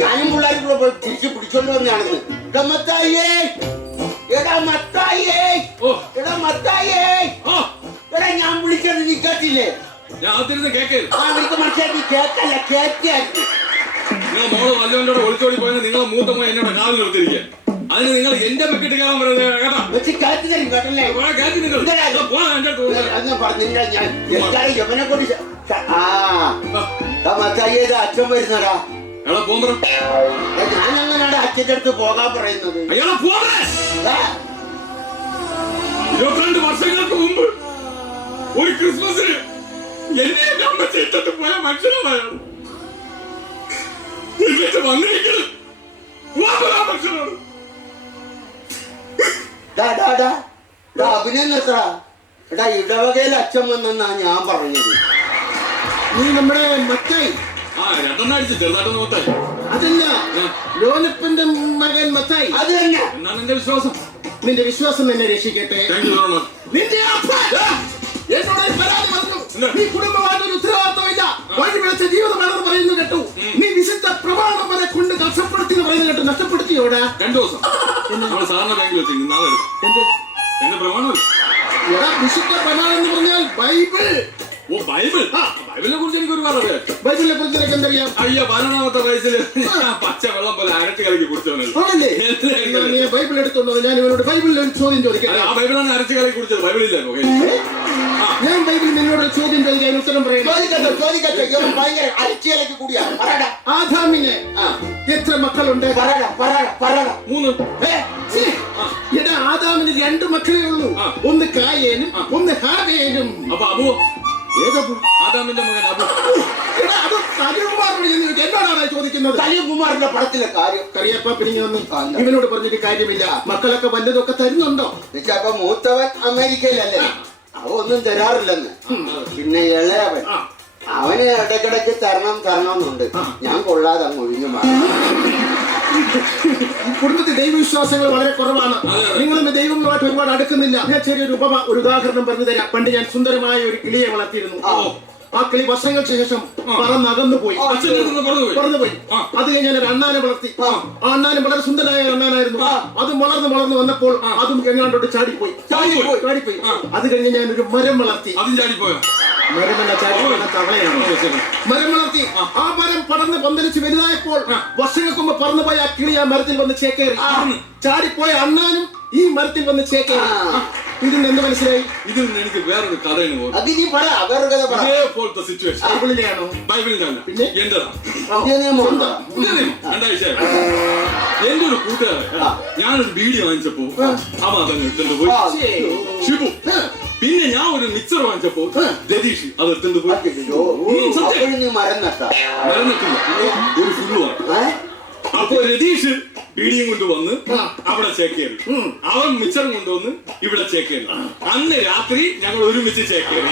ഞാനും പിള്ളേരും പോയി തിരിച്ച് പിടിച്ചോണ്ട് വന്നാണെന്ന്. ഞാൻ വിളിച്ചത് നീ കേട്ടില്ലേ? മനസ്സിലാക്കി കേക്കല്ല കേറ്റായിരുന്നു. നിങ്ങൾ മോള് വല്ലവൻ്റെ ഒളിച്ചോടി പോയത് നിങ്ങളെ മൂത്ത മോൻ എന്നോട് കാല് നിർത്തിയിരിക്കുക. അതിന് നിങ്ങൾ എന്റെ വെക്കിട്ട് കയറാൻ പറയുന്നത് കേട്ടാ? കാറ്റ് തരും കേട്ടല്ലേ? യവനെ കൊണ്ട് അച്ഛൻ വരുന്നടാ. ഞാൻ അങ്ങനെയാണ് അച്ഛൻ്റെ അടുത്ത് പോകാൻ പറയുന്നത്. 22 വർഷങ്ങൾക്ക് മുമ്പ് ഒരു ക്രിസ്മസിന് എന്നെ അമ്മ ചെയ്തിട്ട് പോയ മനുഷ്യനാണ് അയാൾ. എന്നിട്ട് വന്നിരിക്കുന്നത് മനുഷ്യനാണ്. അഭിനയം നിർത്തടാ. എടാ ഇടവകയിൽ അച്ഛൻ വന്നെന്നാ ഞാൻ പറഞ്ഞത്. നീ നമ്മുടെ മത്തായി അതല്ല, ലോനപ്പന്റെ മകൻ മത്തായി. അത് തന്നെ. നിന്റെ വിശ്വാസം, നിന്റെ വിശ്വാസം എന്നെ രക്ഷിക്കട്ടെ. നിന്റെ എന്നോട് പരാതി പറഞ്ഞു. നീ കുടുംബമായിട്ടൊരു ഉത്തരവാദിത്തമില്ല, വഴി വിളിച്ച ജീവിതമാണെന്ന് പറയുന്നു കേട്ടു. നീ വിശുദ്ധ പ്രമാണം വരെ കൊണ്ട് നഷ്ടപ്പെടുത്തി എന്ന് പറയുന്നു കേട്ടു. നഷ്ടപ്പെടുത്തിയോടാ? 2 ദിവസം സാധാരണ ബാങ്കിൽ വെച്ച് എന്റെ പ്രമാണം. വിശുദ്ധ പ്രമാണം എന്ന് പറഞ്ഞാൽ ബൈബിൾ. ഓ ബൈബിൾ. ബൈബിളിനെ കുറിച്ച് എനിക്ക് ഒരുപാട് അറിയാം. ബൈബിളിനെ കുറിച്ച് എനിക്ക് എന്തറിയാം? അയ്യോ 14ാമത്തെ വയസ്സിൽ പച്ച വെള്ളം പോലെ അരച്ച് കലക്കി കുടിച്ചത്. ബൈബിൾ എടുത്തോണ്ടോ? ഞാൻ ഇവനോട് ബൈബിളിൽ ഒരു ചോദ്യം ചോദിക്കാം. ആ ബൈബിളാണ് അരച്ച് കലക്കി കുടിച്ചത്. ബൈബിളില്ല. ഞാൻ ബൈബിളിൽ നിന്നോട് ചോദ്യം ചോദിക്കാൻ ഉത്തരം പറയാം. ആദാമിന് എത്ര മക്കളുണ്ട്? 3. എടാ ആദാമിന് 2 മക്കളേ ഉള്ളൂ. ഒന്ന് കായേനും ഒന്ന് ഹാബേലും. അപ്പൊ അബു ഏതബു? ആദാമിന്റെ മകൻ അബു. അത് സലികുമാറിനോട് എന്നോടാണ് ചോദിക്കുന്നത്. സലികുമാറിന്റെ പടത്തിലെ കാര്യം കറിയപ്പ പിരിഞ്ഞൊന്നും ഇവനോട് പറഞ്ഞിട്ട് കാര്യമില്ല. മക്കളൊക്കെ വല്ലതൊക്കെ തരുന്നുണ്ടോ? അപ്പൊ മൂത്തവൻ അമേരിക്കയിലല്ലേ, അവ ഒന്നും തരാറില്ലെന്ന്. പിന്നെ ഇളയവൻ അവന് ഇടയ്ക്കിടയ്ക്ക് തരണമെന്നുണ്ട്. ഞാൻ കൊള്ളാതെ അങ്ങ് ഒഴിഞ്ഞു മാറി. കുടുംബത്തിൽ ദൈവവിശ്വാസങ്ങൾ വളരെ കുറവാണ്. നിങ്ങളും ദൈവങ്ങളുമായിട്ട് ഒരുപാട് അടുക്കുന്നില്ല. ഞാൻ ചെറിയൊരു ഒരു ഉദാഹരണം പറഞ്ഞു തരാം. പണ്ട് ഞാൻ സുന്ദരമായ ഒരു കിളിയെ വളർത്തിയിരുന്നു. ആ കിളി വർഷങ്ങൾക്ക് ശേഷം പറന്നകന്നു പോയി. പറന്നുപോയി. അത് കഴിഞ്ഞ് ഞാൻ ഒരു അണ്ണാനെ വളർത്തി. ആ അണ്ണാനും വളരെ സുന്ദരമായ അണ്ണാനായിരുന്നു. അത് വളർന്നു വന്നപ്പോൾ അതും എങ്ങാണ്ടോട്ട് ചാടിപ്പോയി. അത് കഴിഞ്ഞ് ഞാൻ ഒരു മരം വളർത്തി. മരമല്ല, തവളയാണ്. മരം വളർത്തി. ആ മരം പടർന്ന് പന്തലിച്ച് വലുതായപ്പോൾ വർഷങ്ങൾക്ക് മുമ്പ് പറന്നുപോയ ആ കിളി ആ മരത്തിൽ വന്ന് ചേക്കേറി. ചാടിപ്പോയ അണ്ണാനും ഈ മരത്തിൽ വന്ന് ചേക്കേറി. ഇതിന് എന്ത് മനസ്സിലായി? ഇതിൽ നിന്ന് എനിക്ക് വേറൊരു കഥയാണ്. പിന്നെ എന്റെ ഒരു കൂട്ടുകാരൻ ഞാനൊരു ബീഡി വാങ്ങിച്ചപ്പോ അവൻ അതങ്ങ് എടുത്തിട്ട് പോയി. ഷിബു. പിന്നെ ഞാൻ ഒരു മിക്സർ വാങ്ങിച്ചപ്പോ രതീഷ് അത് എടുത്തിട്ട് പോയി. മരം നട്ടില്ല, ഒരു ഫുള്ളുമാണ്. അപ്പൊ രതീഷ് ബീഡിയും കൊണ്ടുവന്ന് അവിടെ ചേക്കേറി. അവൻ മിച്ചറും കൊണ്ടുവന്ന് ഇവിടെ ചേക്കേറി. അന്ന് രാത്രി ഞങ്ങൾ ഒരുമിച്ച് ചേക്കേറി.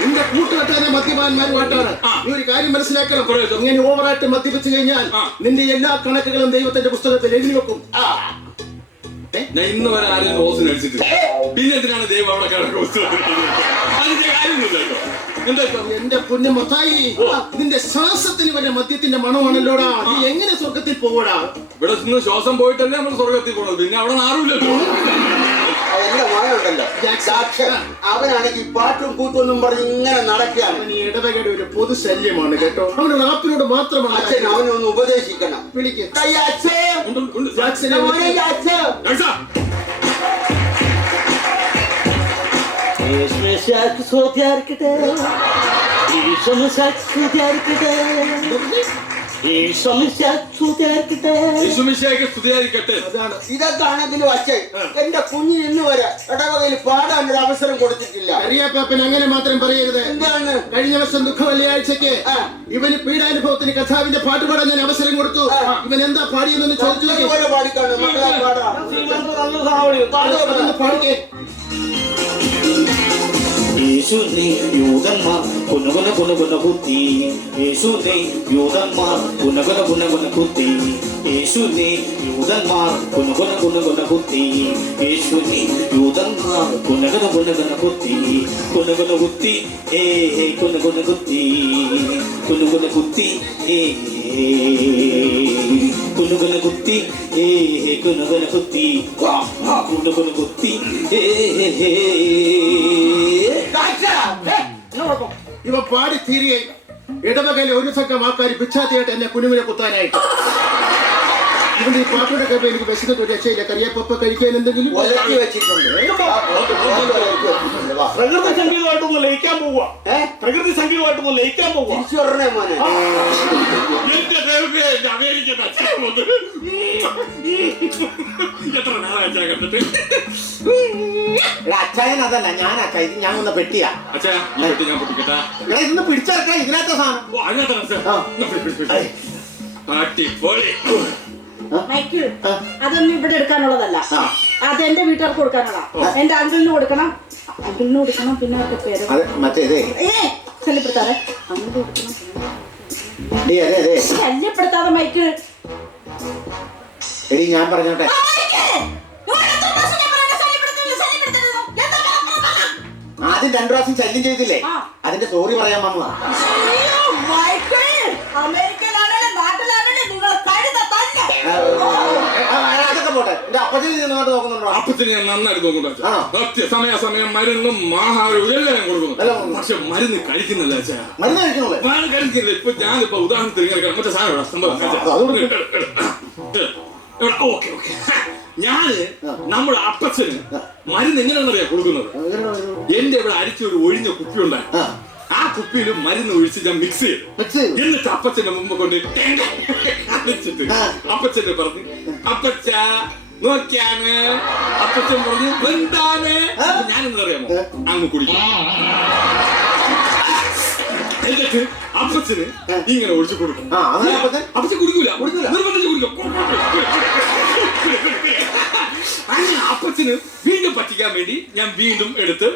നിന്റെ കൂട്ടുകെട്ടാനെ മദ്യപാന്മാരുമായിട്ടാണ്. നീ ഒരു കാര്യം മനസ്സിലാക്കണം. ഇങ്ങനെ ഓവറായിട്ട് മദ്യപിച്ചു കഴിഞ്ഞാൽ നിന്റെ എല്ലാ കണക്കുകളും ദൈവത്തിന്റെ പുസ്തകത്തിൽ എഴുതി വെക്കും. ഞാൻ ഇന്ന് വരെ ആരെയും റോസിന് അടിച്ചിട്ടില്ല. പിന്നെ എന്തിനാണ് ദൈവം അവിടെ കണക്ക് പുസ്തകത്തിൽ? അതിന്റെ കാര്യമൊന്നുമില്ലല്ലോ. എന്റെ പൊന്നു മത്തായി, നിന്റെ ശ്വാസത്തിന് വരെ മദ്യത്തിന്റെ മണമാണല്ലോടാ. നീ എങ്ങനെ സ്വർഗത്തിൽ പോകൂടാ? ഇവിടെ നിന്ന് ശ്വാസം പോയിട്ടല്ലേ നമ്മൾ സ്വർഗത്തിൽ പോണത്. പിന്നെ അവിടെ ആരുമില്ലല്ലോ. അവനാണെങ്കിൽ പാട്ടും കൂത്തൊന്നും പറഞ്ഞ് ഇങ്ങനെ നടക്കുകയാണ്. ഈ ഇടവകയുടെ ഒരു പൊതു ശല്യമാണ് കേട്ടോ. അവന് റാപ്പിനോട് മാത്രമാണ്. അച്ഛൻ അവനൊന്ന് ഉപദേശിക്കണം. വിളിക്ക്. യേശുമിശിഹായ്ക്ക് സ്തുതിയായിരിക്കട്ടെ. അതാണ്. ഇതൊക്കെയാണെങ്കിലും അച്ഛൻ എന്റെ കുഞ്ഞിന് ഇന്ന് വരെ ഇടവകയിൽ പാടാൻ ഒരു അവസരം കൊടുത്തിട്ടില്ല. കറിയാപ്പാപ്പൻ അങ്ങനെ മാത്രം പറയരുത്. എന്താണ്? കഴിഞ്ഞ വർഷം ദുഃഖ വെള്ളിയാഴ്ചക്ക് ഇവന് പീഡാനുഭവത്തിന് കഥാവിന്റെ പാട്ട് പാടാൻ ഞാൻ അവസരം കൊടുത്തു. ഇവൻ എന്താ പാടിയെന്ന് ചോദിച്ചു. ഇതുപോലെ പാടിക്കാണ് മക്കളെ പാടാം. പാടിക്കേ. യേശുനെ യൂതന്മാർ കുനകുന കുനകുന കുത്തി യേശുനെ യൂതന്മാർ കുനകുന കുനകുന കുത്തി യേശുനെ യൂതന്മാർ കുനകുന കുനകുന കുത്തി യേശുനെ യൂതന്മാർ കുനകുന കുനകുന കുത്തി കുനകുന കുത്തി കുനകുന കുത്തി കുനകുന കുത്തി കുനകുന കുത്തി കുനകുന കുത്തി കുനകുന കുത്തി ഇവ പാടി തീരുകയും ഇടവകയിലെ ഒരു സംഘം ആൾക്കാർ ഭിക്ഷാത്തിയായിട്ട് എന്നെ കുഞ്ഞുവിനെ കുത്താനായിട്ട്. ഇവന്റെ ഈ പാട്ടുടെ കേൾപ്പ് എനിക്ക് വിശന്നിട്ട് ഒരു രക്ഷയില്ല. കറിയപ്പ കഴിക്കാൻ എന്തെങ്കിലും ഒലക്കി വെച്ചിട്ടുണ്ട്. പ്രകൃതി സംഗീതമായിട്ടൊന്ന് ലയിക്കാൻ പോവുക. പ്രകൃതി സംഗീതമായിട്ടൊന്ന് ലയിക്കാൻ പോവുക. തിരിച്ചു പറഞ്ഞേ മോനെ. എന്റെ ദൈവമേ, എന്റെ അമേരിക്കൻ അച്ഛൻ വന്നു. എത്ര നാളാച്ചാ കണ്ടിട്ട്. അച്ചായൻ അതല്ല ഞാനാക്ക ഇത് ഞാൻ വന്ന പെട്ടിയാ. അച്ഛാ, ഈ പെട്ടി ഞാൻ പൊട്ടിക്കട്ടാ. ഇതൊന്ന് പിടിച്ചെടുക്ക ഇതിനകത്ത സാധനം. ഓ, അതിനകത്താണ് അച്ഛാ. എന്നാ പിടി, പിടി, പിടി. അടിപൊളി. മൈക്കിൾ, അതൊന്നും ഇവിടെ എടുക്കാനുള്ളതല്ല. അതെന്റെ വീട്ടുകാർക്ക് കൊടുക്കാനുള്ളതാ. എന്റെ അങ്കിളിന് കൊടുക്കണം, അങ്കിളിന് കൊടുക്കണം, പിന്നെ അവർക്ക് പേര് മറ്റേതേ ശല്യപ്പെടുത്താതെ അങ്ങനെ കൊടുക്കണം. ശല്യപ്പെടുത്താതെ മൈക്കിൾ. എടി ഞാൻ പറഞ്ഞോട്ടെ. ആദ്യം 2 പ്രാവശ്യം ശല്യം ചെയ്തില്ലേ, അതിന്റെ സോറി പറയാൻ വന്നതാ. അതൊക്കെ പോട്ടെ. എന്റെ അപ്പച്ചനെ നിന്നോട്ട് നോക്കുന്നുണ്ടോ? അപ്പച്ചനെ ഞാൻ നന്നായിട്ട് നോക്കുന്നുണ്ട് അച്ഛാ. സത്യ സമയാസമയം മരുന്നും ആഹാരവും എല്ലാം കൊടുക്കുന്നു. പക്ഷെ മരുന്ന് കഴിക്കുന്നില്ല അച്ഛാ. മരുന്ന് കഴിക്കണല്ലേ? മരുന്ന് കഴിക്കുന്നില്ല. ഇപ്പൊ ഞാനിപ്പോ ഉദാഹരണത്തിന് ഇങ്ങനെ മറ്റേ സാധനം ഓക്കെ ഓക്കെ. ഞാന് നമ്മുടെ അപ്പച്ചന് മരുന്ന് എങ്ങനെയാണെന്നറിയാ കൊടുക്കുന്നത്. എന്റെ ഇവിടെ അരിച്ച ഒരു ഒഴിഞ്ഞ കുപ്പി ഉണ്ടായി. ആ കുപ്പിയിൽ മരുന്ന് ഒഴിച്ച് ഞാൻ മിക്സ് ചെയ്തു. എന്നിട്ട് അപ്പച്ചന്റെ മുമ്പ് കൊണ്ട് കളിച്ചിട്ട് അപ്പച്ചന്റെ പറഞ്ഞു, അപ്പച്ച നോക്കിയാണ്. അപ്പച്ചൻ പറഞ്ഞു എന്താണ്? ഞാനെന്താ അറിയാമോ, അങ്ങ് കുടിക്കും. എന്നിട്ട് അപ്പച്ചന് ഇങ്ങനെ ഒഴിച്ചു കൊടുക്കും. അപ്പച്ചൻ കുടിക്കൂല, നിർബന്ധിച്ച് കുടിക്കും. അങ്ങനെ അപ്പച്ചന് വീണ്ടും പറ്റിക്കാൻ വേണ്ടി ഞാൻ വീണ്ടും എടുത്ത്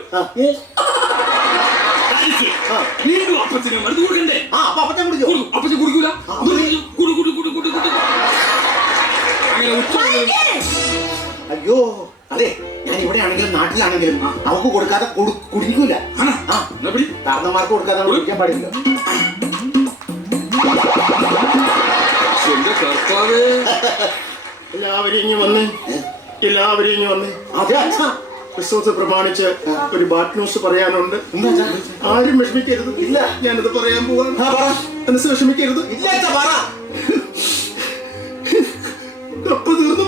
വീണ്ടും അപ്പച്ചനെ മരുന്ന് കൊടുക്കണ്ടേ? അപ്പച്ചൻ കുടിക്കൂല. അങ്ങനെ അയ്യോ അതെ, ഞാൻ ഇവിടെ ആണെങ്കിലും നാട്ടിലാണെങ്കിലും അവക്ക് കൊടുക്കാതെ കുടിക്കൂല. കാരണന്മാർക്ക് കൊടുക്കാതെ കുടിക്കാൻ പാടില്ല. എന്റെ കർത്താവേ, എല്ലാവരും ഇനി വന്ന് അതെ അച്ഛാ, ക്രിസ്മസ് പ്രമാണിച്ച് ഒരു ബാഡ് ന്യൂസ് പറയാനുണ്ട്. ആരും വിഷമിക്കരുത്. ഇല്ല, ഞാനത് പറയാൻ പോവാണ്. മനസ്സ് വിഷമിക്കരുത്. ഇല്ല അച്ഛാ, പറ. കപ്പ തീർന്നു.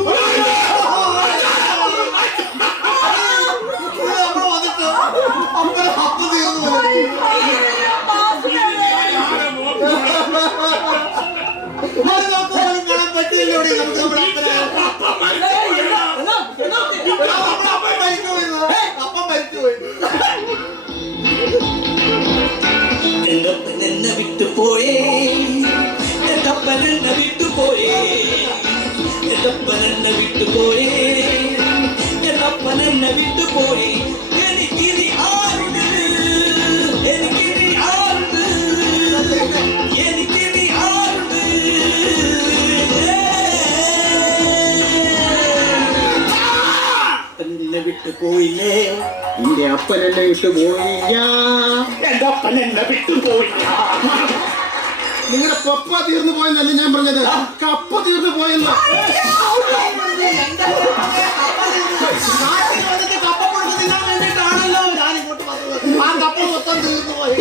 എന്നെ വിട്ടുപോയേ, എന്നെ വിട്ടുപോയേ, എന്നെ വിട്ടുപോയേ, എന്നെ വിട്ടുപോയേ. എനിക്കിനി ആരുണ്ട്, എനിക്കിനി ആരുണ്ട്, എനിക്കിനി ആരുണ്ട്. എന്നെ വിട്ടുപോയില്ലേ, എന്റെ അപ്പൻ എന്നെ വിട്ടുപോയില്ല. എന്റെ അപ്പൻ എന്നെ വിട്ടുപോയില്ല. നിങ്ങളുടെ പപ്പ തീർന്നു പോയെന്നല്ല ഞാൻ പറഞ്ഞത്, കപ്പ തീർന്നു പോയെന്ന്. കപ്പ കൊടുത്ത് നിങ്ങൾ വേണ്ടിയിട്ടാണല്ലോ ഞാൻ ഇങ്ങോട്ട് വന്നത്. ആ കപ്പ മൊത്തം തീർന്നു പോയി.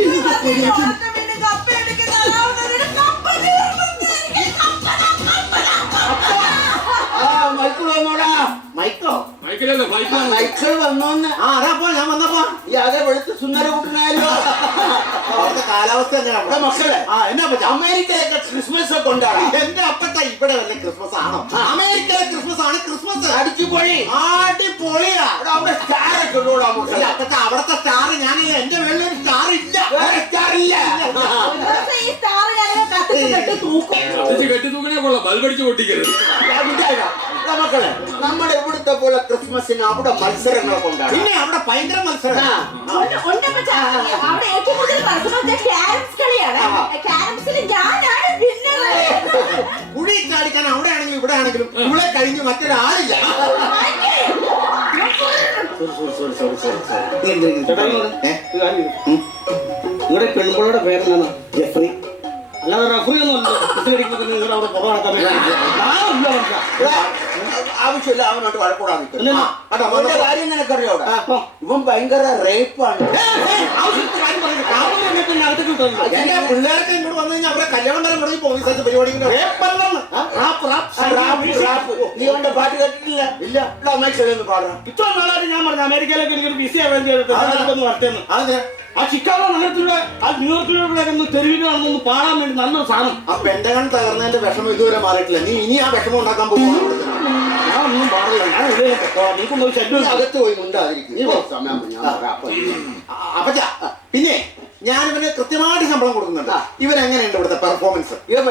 മൈക്കോ മൈക്കിലല്ലേ മൈക്കിലാണ്. മൈക്കിൾ വന്നോന്ന്. അതാപ്പോ ഞാൻ വന്നപ്പോ ഈ അതേ വെളുത്ത് സുന്ദര കുട്ടനായല്ലോ. അവിടുത്തെ അവിടുത്തെ കാലാവസ്ഥ എങ്ങനെയാണ് മക്കളെ ആ എന്നാ പറ്റാ അമേരിക്കയിലൊക്കെ ക്രിസ്മസ് ഒക്കെ ഉണ്ടാകും. എന്റെ അപ്പച്ച ഇവിടെ വല്ല ക്രിസ്മസ് ആണോ അമേരിക്കയിലെ ക്രിസ്മസ് ആണ് ക്രിസ്മസ് അടിച്ചുപൊളി. അടിപൊളിയാ അവിടെ സ്റ്റാർ ഒക്കെ ഉള്ളൂടാ ഈ മക്കളെ. അപ്പച്ച അവിടത്തെ സ്റ്റാർ ഞാൻ എന്റെ വെള്ളൊരു സ്റ്റാർ ഇല്ല വേറെ സ്റ്റാർ ഇല്ല. ഒരു ദിവസം ഈ സ്റ്റാർ ഞാനിങ്ങനെ കത്തിച്ചിട്ട് തൂക്കും. കത്തിച്ച് കെട്ടി തൂക്കണേ കൊള്ളാം, ബൾബടിച്ച് പൊട്ടിക്കരുത്. മക്കളെ നമ്മുടെ ഇവിടുത്തെ പോലെ ക്രിസ്മസിന് അവിടെ മത്സരങ്ങളൊക്കെ ഉണ്ടാകും. പിന്നെ അവിടെ ഭയങ്കര മത്സരം ഉണ്ട് പറ്റാ. അവിടെ ഏറ്റവും കൂടുതൽ നടക്കുന്നത് ക്യാരംസ് കളിയാണ്. ക്യാരംസിൽ ഞാനാണ് വിന്നർ. കുഴി ചാടിക്കാൻ അവിടെ ആണെങ്കിലും ഇവിടെ ആണെങ്കിലും ഇവിടെ കഴിഞ്ഞ് മറ്റൊരാളില്ല നിങ്ങളുടെ പെൺപിള്ളയുടെ പേരെന്താണ്? ജെഫ്രി. അല്ലാതെ റഫറി ഒന്നും അല്ല. നിങ്ങളുടെ അവിടെ പുറം നടക്കാൻ ആവശ്യമില്ല അവനോട്ട് വഴക്കൂടാ ഇല്ല. അവന്റെ കാര്യം നിനക്കറിയോ? ഇവൻ ഭയങ്കര റേപ്പാണ്. എന്റെ പിള്ളേർക്ക് ഇങ്ങോട്ട് വന്നു കഴിഞ്ഞാൽ അവരെ കല്യാണം വരെ മുടങ്ങി പോകും ഈ പരിപാടി നീ അവന്റെ പാട്ട് കേട്ടിട്ടില്ല? ഇല്ല. അമ്മയ്ക്കൊന്ന് പാടാം. ഇത്രയും നാളായിട്ട് ഞാൻ പറഞ്ഞു അമേരിക്കയിലേക്ക് എനിക്കൊരു വിസ അറേഞ്ച് ചെയ്തിട്ട് വരട്ടെന്ന്. അതെ ആ ചിക്കാഗോ നഗരത്തിലൂടെ ആ ന്യൂയോർക്കിലൂടെ തെരുവിലാണെന്ന് പാടാൻ വേണ്ടി നല്ലൊരു സാധനം. ആ പെൻഡഗൺ തകർന്നതിന്റെ വിഷമം ഇതുവരെ മാറിയിട്ടില്ല നീ ഇനി ആ വിഷമം ഉണ്ടാക്കാൻ പോകുന്നു ഞാൻ ഒന്നും പാടില്ല. ഞാൻ ഇവിടെ നീക്കൊന്നും ഒരു ശല്യം അകത്ത് പോയി ഉണ്ടാതിരിക്കും. നീ കുറച്ച് സമയം ഞാൻ പറയാം. അപ്പൊ അപ്പച്ചാ പിന്നെ ഞാൻ ഇവന് കൃത്യമായിട്ട് ശമ്പളം കൊടുക്കുന്നുണ്ട് ഇവൻ എങ്ങനെയുണ്ട് ഇവിടുത്തെ പെർഫോമൻസ് ഇവൻ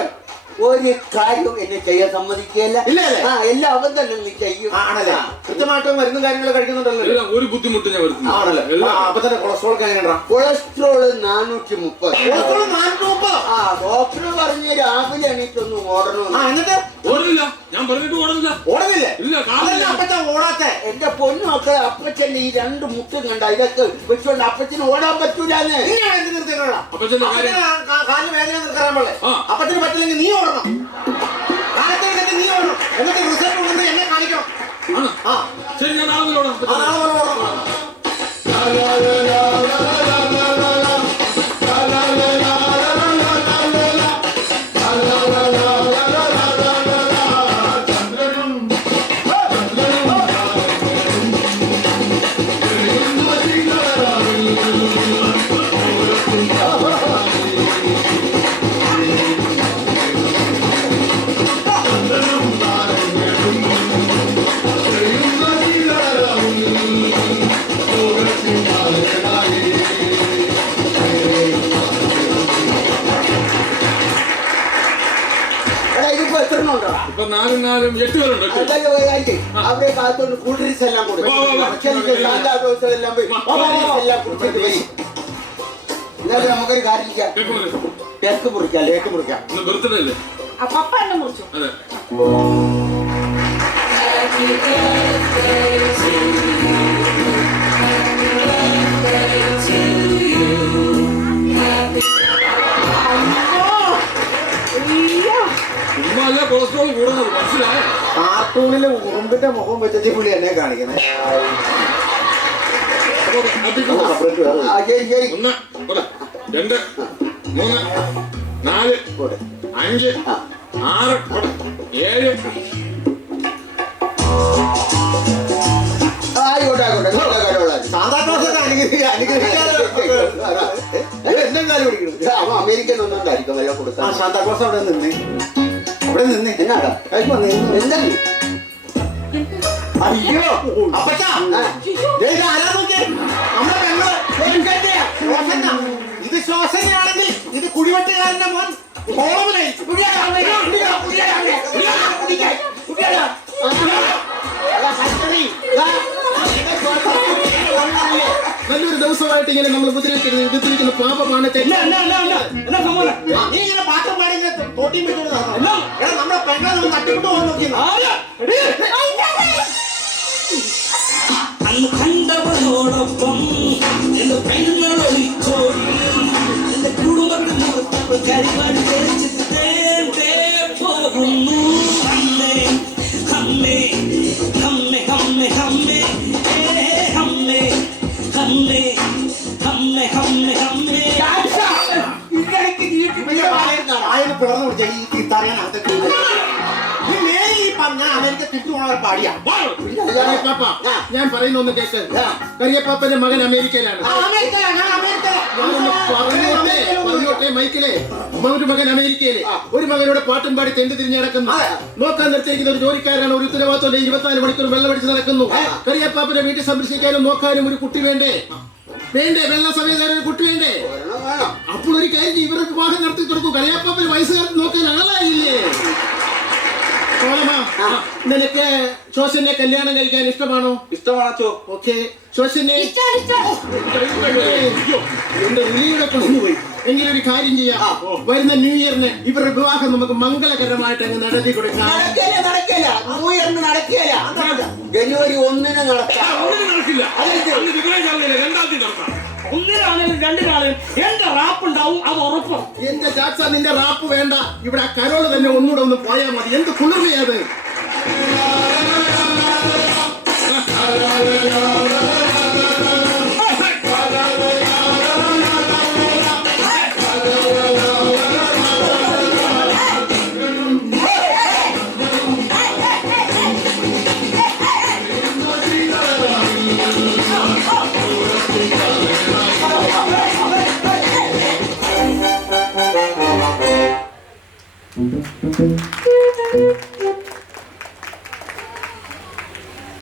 ഒരു കാര്യം എന്നെ ചെയ്യാൻ സമ്മതിക്കുകയല്ല. ഇല്ല അല്ലേ? എല്ലാം അവൻ തന്നെ നീ ചെയ്യും. ആണല്ലേ കൃത്യമായിട്ട് മരുന്നും കാര്യങ്ങൾ കഴിക്കുന്നുണ്ടല്ലോ എല്ലാം ഒരു ബുദ്ധിമുട്ട് ഞാൻ വരുത്തുന്നു. ആണല്ലേ എല്ലാം അപ്പൊ തന്നെ കൊളസ്ട്രോൾ ഒക്കെ എങ്ങനെയാ കൊളസ്ട്രോള് 430. കൊളസ്ട്രോൾ 430 ആ ഡോക്ടർ പറഞ്ഞ് രാവിലെ എണീറ്റൊന്ന് ഓടണമെന്ന്. എന്നിട്ട് ഓടുന്നില്ല, ഞാൻ പറഞ്ഞിട്ട് ഓടുന്നില്ല. ഓടുന്നില്ലേ ഇല്ല, അതല്ല കാലില്ല. അപ്പച്ചാ ഓടാത്തെ എന്റെ പൊന്നു മക്കളെ അപ്പച്ചന്റെ ഈ 2 മുട്ടും കണ്ട ഇതൊക്കെ വെച്ചോണ്ട് അപ്പച്ചന് ഓടാൻ പറ്റൂലെന്ന്. നീയാണ് എന്ത് നിർത്തിയിട്ടുള്ള അപ്പച്ചന്റെ കാര്യം കാലിന് വേദന നിർത്താൻ പോലെ ആ. അപ്പത്തിന് പറ്റില്ലെങ്കിൽ നീ ഓടണം കാലത്തേക്ക് നീ ഓടണം എന്നിട്ട് റിസൾട്ട് കൊണ്ടുവന്ന് എന്നെ കാണിക്കണം ആണ്. ആ ശരി, ഞാൻ നാളെ മുതൽ ഓടാം. ആ, നാളെ മുതൽ ഓടണം എടാ ഇതിപ്പോ എത്ര ഉണ്ടോ? ഇപ്പൊ 4 4 8 പേരുണ്ട്. എട്ട്. അതല്ല ഒരു കാര്യം. അവരെ കാത്തോണ്ട് കൂൾ ഡ്രിങ്ക്സ് എല്ലാം കൊടുക്കും. വാ, വാ, വാ. സാന്താ ക്ലോസ് എല്ലാം പോയി വാ, വാ, വാ. എല്ലാം കുടിച്ചിട്ട് പോയി. എന്നാലും നമുക്കൊരു കാര്യം ചെയ്യാം. കേക്ക് മുറിക്ക്. കേക്ക് മുറിക്കാം. ലേക്ക് മുറിക്കാം. ഇന്ന് ബർത്ത്ഡേ അല്ലേ? ആ പപ്പ എന്നെ മുറിച്ചു. അതെ. ചുമ്മാ അല്ല കൊളസ്ട്രോൾ കൂടുന്നത്, മനസ്സിലായോ? കാർട്ടൂണില് ഉറുമ്പിന്റെ മുഖം വെച്ചിട്ട് പുള്ളി എന്നെ കാണിക്കണേ അപ്പൊ അടിക്കുന്നു. സെപ്പറേറ്റ് വേറെ ആ, ശരി ശരി. 1 2 3 4 കൂടെ. 5 6 7 ആയിക്കോട്ടെ ആയിക്കോട്ടെ. നല്ല കാര്യമുള്ള സാന്താക്ലോസ് അനുഗ്രഹിക്കാതെ എന്നെ കാര്യം പിടിക്കണം അവൻ അമേരിക്കൻ ഒന്നും ഉണ്ടായിരിക്കും വല്ല ആ കൊടുക്കാൻ. സാന്താക്ലോസ് അവിടെ നിന്നേ അവിടെ നിന്നേ എന്നാടാ കഴിക്കുവാ നിന്ന് എന്താ അയ്യോ അപ്പച്ചാ ദേ ഇത് ആരാ നോക്കിയേ നമ്മുടെ പെങ്ങള് ശോഭന. ഇത് ശോഭനയാണെങ്കിൽ ഇത് കുടിവെട്ടുകാരന്റെ മോൻ കോളമിനായിരിക്കും. നല്ലൊരു ദിവസമായിട്ട് ഇങ്ങനെ നമ്മൾ ഉപദ്രവിക്കുന്ന പാപമാണ് എന്നാ സംഭവം? നീ ഇങ്ങനെ പാത്രം പാടി തോട്ടിയും വെച്ചോണ്ട് നടക്കണം. എടാ നമ്മുടെ പെങ്ങളെ തട്ടിക്കൊണ്ട് പോകാൻ നോക്കിയത് അന്ന് കണ്ടവളോടൊപ്പം എന്റെ പെങ്ങളൊളിച്ചോടി എന്റെ കുടുംബത്തിൽ മുഖത്തപ്പോൾ കരിവാടി തേച്ചിട്ട് പോകുന്നു. അമ്മേ അമ്മേ അമ്മേ അമ്മേ അമ്മേ അമ്മേ അമ്മേ അമ്മേ അമ്മേ അമ്മേ ആയത് പിളർന്നു പിടിച്ചാൽ ഈ തീർത്തറിയാനകത്ത് ഈ മേലെ ഈ പറഞ്ഞ അമേരിക്ക തിരിച്ചുപോണവർ പാടിയാ കറിയപ്പാപ്പ ഞാൻ പറയുന്ന ഒന്ന് കേക്ക് കറിയപ്പാപ്പന്റെ മകൻ അമേരിക്കയിലാണ് അമേരിക്ക പറഞ്ഞോട്ടെ മൈക്കിലെ ഒരു മകൻ അമേരിക്കയിലെ ഒരു മകനോട് പാട്ടും പാടി തെണ്ടി തിരിഞ്ഞ് നടക്കുന്നു. നോക്കാൻ നിർത്തിയിരിക്കുന്ന ഒരു ജോലിക്കാരനാണ്. ഒരു ഉത്തരവാദിത്വം 24 മണിക്കൂർ വെള്ളമടിച്ച് നടക്കുന്നു. കറിയപ്പാപ്പന്റെ വീട്ടിൽ സംരക്ഷിക്കാനും നോക്കാനും ഒരു കുട്ടി വേണ്ടേ? വെള്ള സമയത്ത് ഒരു കുട്ടി വേണ്ടേ? അപ്പോൾ ഒരു കാര്യം ഇവരുടെ വിവാഹം നടത്തി കൊടുക്കൂ. കറിയപ്പാപ്പന് വയസ്സുകാലത്ത് നോക്കാൻ ആളായില്ലേ? നിനക്ക് ശോശനെ കല്യാണം കഴിക്കാൻ ഇഷ്ടമാണോ? ഇഷ്ടമാണോ? ഓക്കെ, ശോശനെ എന്റെ ഉള്ളിയുടെ കൊണ്ടുപോയി. എങ്കിലൊരു കാര്യം ചെയ്യാം, വരുന്ന ന്യൂ ഇയറിന് ഇവരുടെ വിവാഹം നമുക്ക് മംഗളകരമായിട്ട് അങ്ങ് നടത്തി കൊടുക്കാം. നടക്കില്ല. ന്യൂ ഇയറിന് നടക്കില്ല. ജനുവരി 1-ന് നടക്കാം. നടക്കില്ല. അന്ന് വിവരം ചാവുകയില്ല. 2-ാം തീയതി നടത്താം. ഒന്നിനാണെങ്കിലും രണ്ടിനാണെങ്കിലും എന്റെ റാപ്പ് ഉണ്ടാവും, അത് ഉറപ്പ്. എന്റെ ജാക്സ, നിന്റെ റാപ്പ് വേണ്ട. ഇവിടെ ആ കരോള് തന്നെ ഒന്നുകൂടെ ഒന്ന് പോയാൽ മതി. എന്ത് കുളിർമയത്.